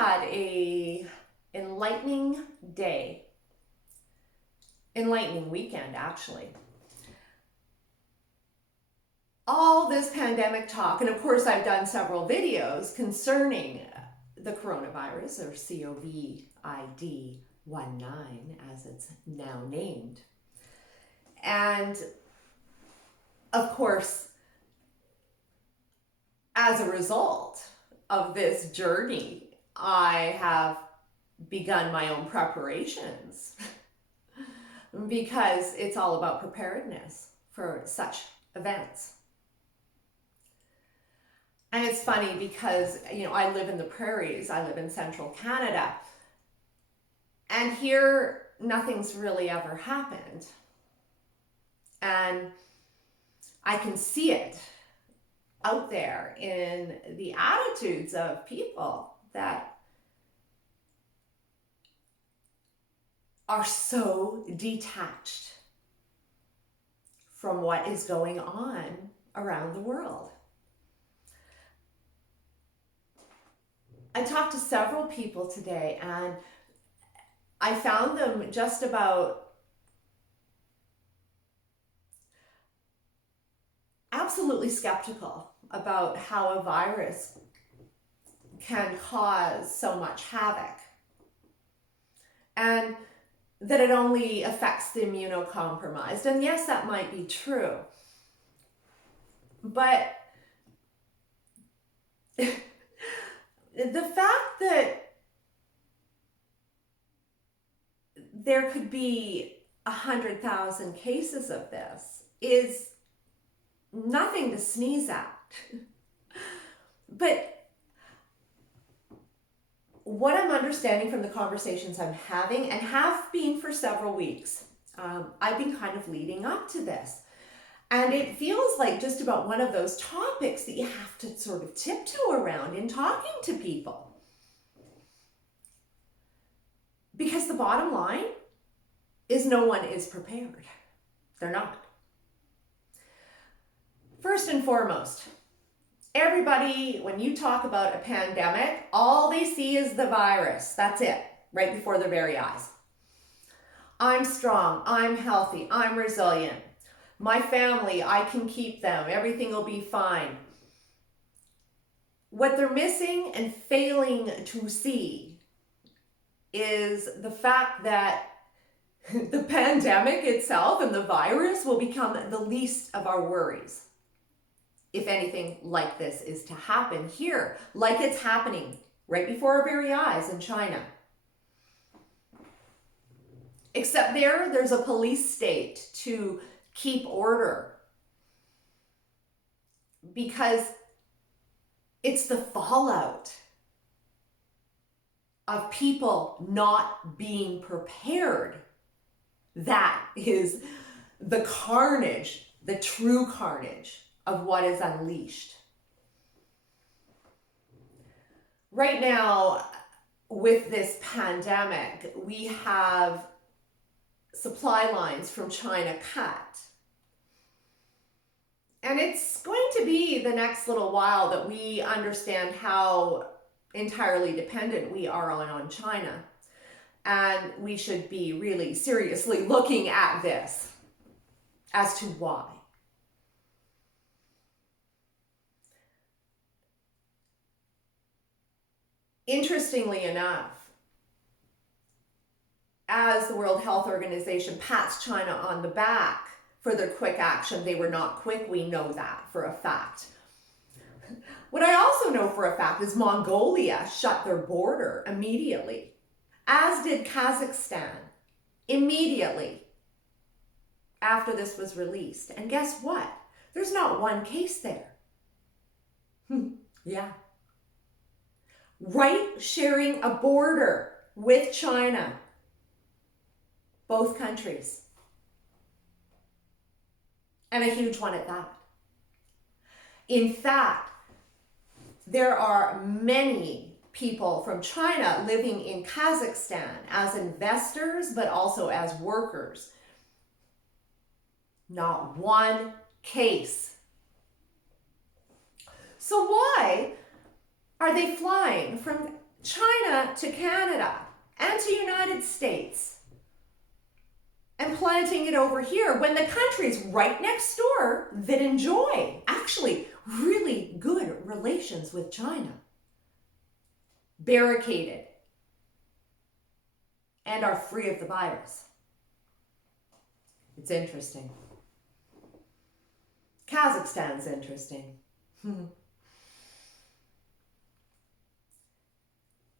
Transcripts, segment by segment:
had a enlightening day, enlightening weekend actually. All this pandemic talk, and of course I've done several videos concerning the coronavirus, or COVID-19 as it's now named. And of course, as a result of this journey, I have begun my own preparations because it's all about preparedness for such events. And it's funny because, I live in the prairies, I live in central Canada, and here nothing's really ever happened. And I can see it out there in the attitudes of people that are so detached from what is going on around the world. I talked to several people today, and I found them just about absolutely skeptical about how a virus can cause so much havoc, and that it only affects the immunocompromised. And yes, that might be true, but the fact that there could be 100,000 cases of this is nothing to sneeze at. But what I'm understanding from the conversations I'm having, and have been for several weeks, I've been kind of leading up to this. And it feels like just about one of those topics that you have to sort of tiptoe around in talking to people. Because the bottom line is no one is prepared. They're not. First and foremost, everybody, when you talk about a pandemic, all they see is the virus. That's it, right before their very eyes. I'm strong, I'm healthy, I'm resilient. My family, I can keep them. Everything will be fine. What they're missing and failing to see is the fact that the pandemic itself and the virus will become the least of our worries if anything like this is to happen here, like it's happening right before our very eyes in China. Except there's a police state to keep order, because it's the fallout of people not being prepared that is the carnage, the true carnage of what is unleashed. Right now, with this pandemic, we have supply lines from China cut. And it's going to be the next little while that we understand how entirely dependent we are on China. And we should be really seriously looking at this as to why. Interestingly enough, as the World Health Organization pats China on the back for their quick action, they were not quick. We know that for a fact. What I also know for a fact is Mongolia shut their border immediately, as did Kazakhstan immediately after this was released. And guess what? There's not one case there. Yeah. Right, sharing a border with China. Both countries. And a huge one at that. In fact, there are many people from China living in Kazakhstan as investors, but also as workers. Not one case. So why are they flying from China to Canada and to United States and planting it over here when the countries right next door that enjoy actually really good relations with China barricaded and are free of the virus. It's interesting. Kazakhstan's interesting.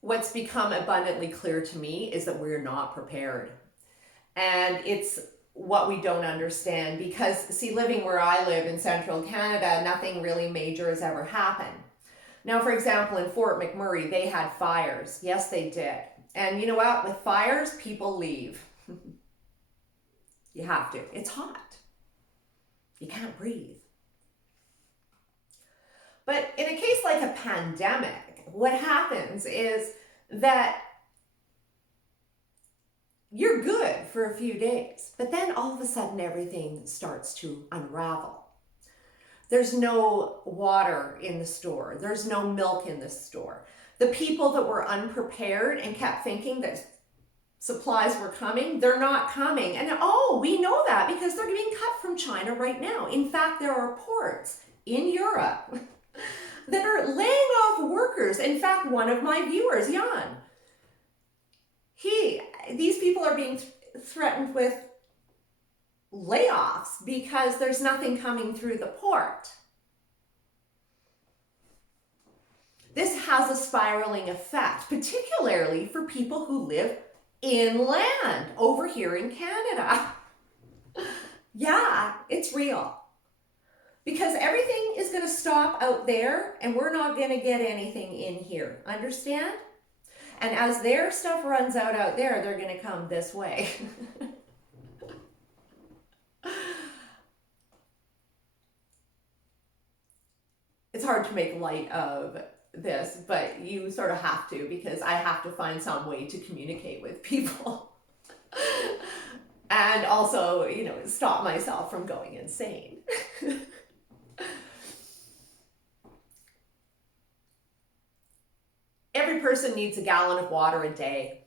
What's become abundantly clear to me is that we're not prepared. And it's what we don't understand because, see, living where I live in central Canada, nothing really major has ever happened. Now, for example, in Fort McMurray, they had fires. Yes, they did. And you know what? With fires, people leave. You have to. It's hot. You can't breathe. But in a case like a pandemic, what happens is that you're good for a few days, but then all of a sudden everything starts to unravel. There's no water in the store. There's no milk in the store. The people that were unprepared and kept thinking that supplies were coming, they're not coming. And we know that because they're being cut from China right now. In fact, there are ports in Europe that are laying off workers. In fact, one of my viewers, Jan, these people are being threatened with layoffs because there's nothing coming through the port. This has a spiraling effect, particularly for people who live inland over here in Canada. Yeah, it's real. Because everything is going to stop out there and we're not going to get anything in here. Understand? And as their stuff runs out there, they're going to come this way. It's hard to make light of this, but you sort of have to, because I have to find some way to communicate with people. And also, stop myself from going insane. Every person needs a gallon of water a day.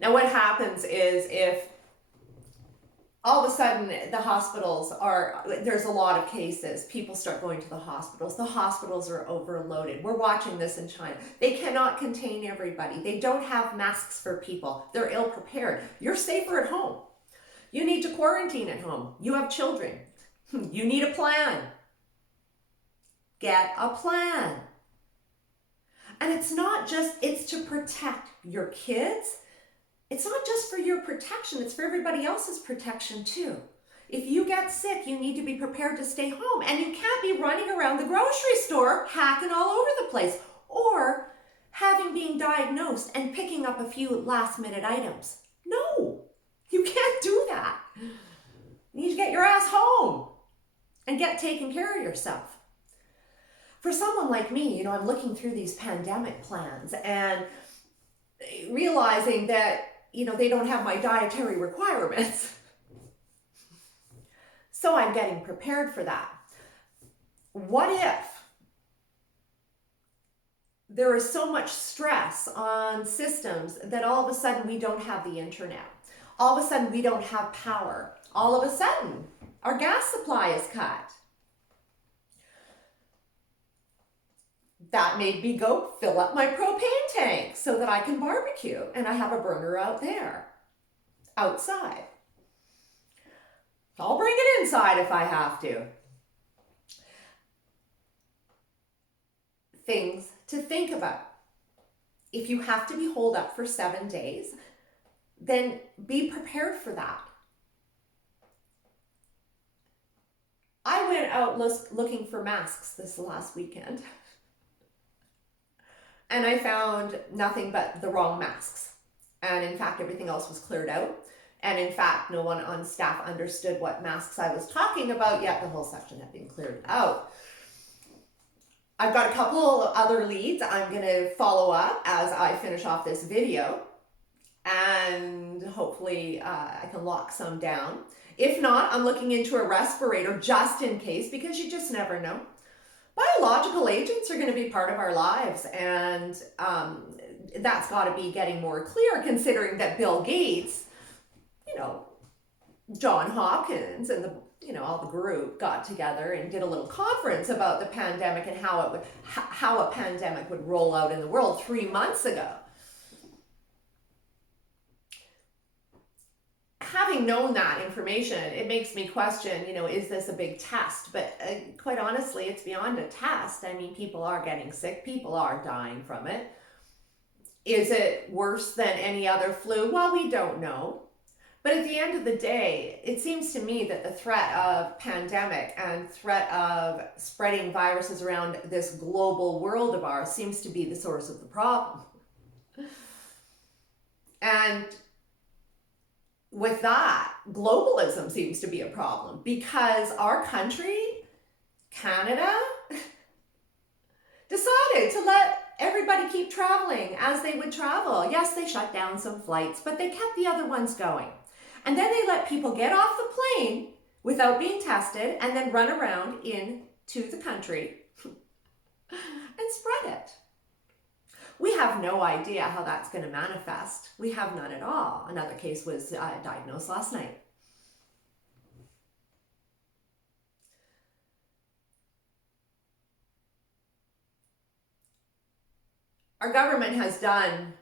Now, what happens is if all of a sudden there's a lot of cases, people start going to the hospitals are overloaded. We're watching this in China. They cannot contain everybody. They don't have masks for people. They're ill prepared. You're safer at home. You need to quarantine at home. You have children. You need a plan. Get a plan. And it's to protect your kids. It's not just for your protection, it's for everybody else's protection too. If you get sick, you need to be prepared to stay home. And you can't be running around the grocery store hacking all over the place or being diagnosed and picking up a few last minute items. No, you can't do that. You need to get your ass home and get taken care of yourself. For someone like me, I'm looking through these pandemic plans and realizing that, they don't have my dietary requirements. So I'm getting prepared for that. What if there is so much stress on systems that all of a sudden we don't have the internet? All of a sudden we don't have power. All of a sudden our gas supply is cut. That made me go fill up my propane tank so that I can barbecue, and I have a burner out there, outside. I'll bring it inside if I have to. Things to think about. If you have to be holed up for 7 days, then be prepared for that. I went out looking for masks this last weekend. And I found nothing but the wrong masks. And in fact, everything else was cleared out. And in fact, no one on staff understood what masks I was talking about, yet the whole section had been cleared out. I've got a couple of other leads I'm going to follow up as I finish off this video. And hopefully I can lock some down. If not, I'm looking into a respirator just in case, because you just never know. Biological agents are going to be part of our lives, and that's got to be getting more clear, considering that Bill Gates, John Hopkins and all the group got together and did a little conference about the pandemic and how a pandemic would roll out in the world 3 months ago. Having known that information, it makes me question, is this a big test? But quite honestly, it's beyond a test. I mean, people are getting sick. People are dying from it. Is it worse than any other flu? Well, we don't know. But at the end of the day, it seems to me that the threat of pandemic and threat of spreading viruses around this global world of ours seems to be the source of the problem. And with that, globalism seems to be a problem because our country, Canada, decided to let everybody keep traveling as they would travel. Yes, they shut down some flights, but they kept the other ones going. And then they let people get off the plane without being tested and then run around into the country and spread it. We have no idea how that's going to manifest. We have none at all. Another case was diagnosed last night. Our government has done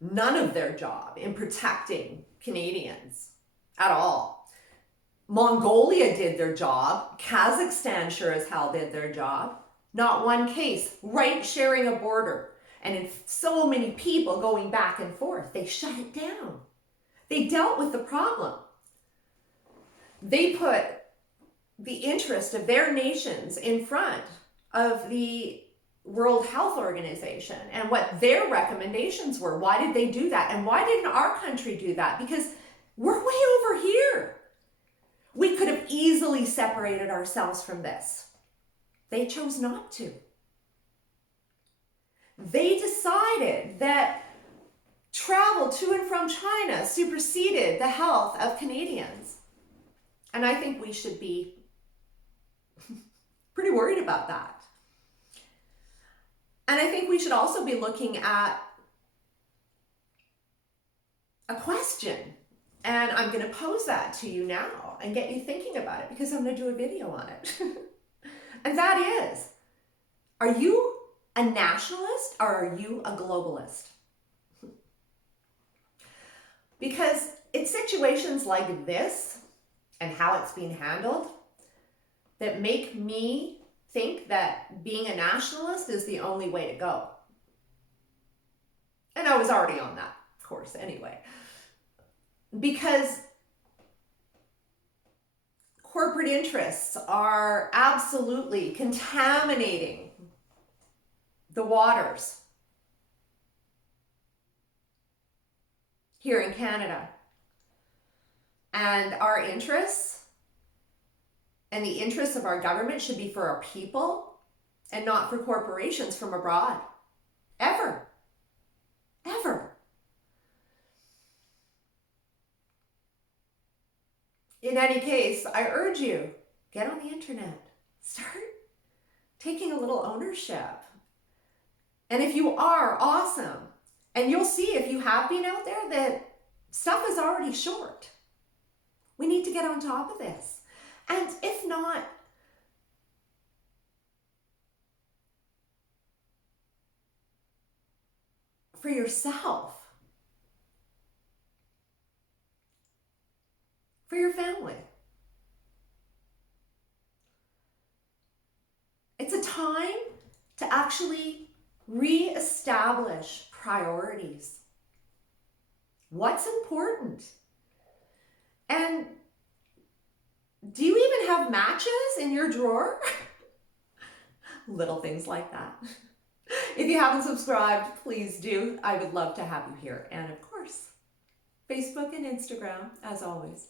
none of their job in protecting Canadians at all. Mongolia did their job. Kazakhstan sure as hell did their job. Not one case, right sharing a border. And in so many people going back and forth, they shut it down. They dealt with the problem. They put the interest of their nations in front of the World Health Organization and what their recommendations were. Why did they do that? And why didn't our country do that? Because we're way over here. We could have easily separated ourselves from this. They chose not to. They decided that travel to and from China superseded the health of Canadians. And I think we should be pretty worried about that. And I think we should also be looking at a question. And I'm going to pose that to you now and get you thinking about it because I'm going to do a video on it. And that is, are you a nationalist or are you a globalist? Because it's situations like this and how it's being handled that make me think that being a nationalist is the only way to go. And I was already on that course anyway. Because corporate interests are absolutely contaminating the waters here in Canada. And our interests and the interests of our government should be for our people and not for corporations from abroad. Ever. Ever. In any case, I urge you, get on the internet. Start taking a little ownership. And if you are, awesome. And you'll see if you have been out there that stuff is already short. We need to get on top of this. And if not, for yourself, for your family. It's a time to actually reestablish priorities. What's important? And do you even have matches in your drawer? Little things like that. If you haven't subscribed, please do. I would love to have you here. And of course, Facebook and Instagram, as always.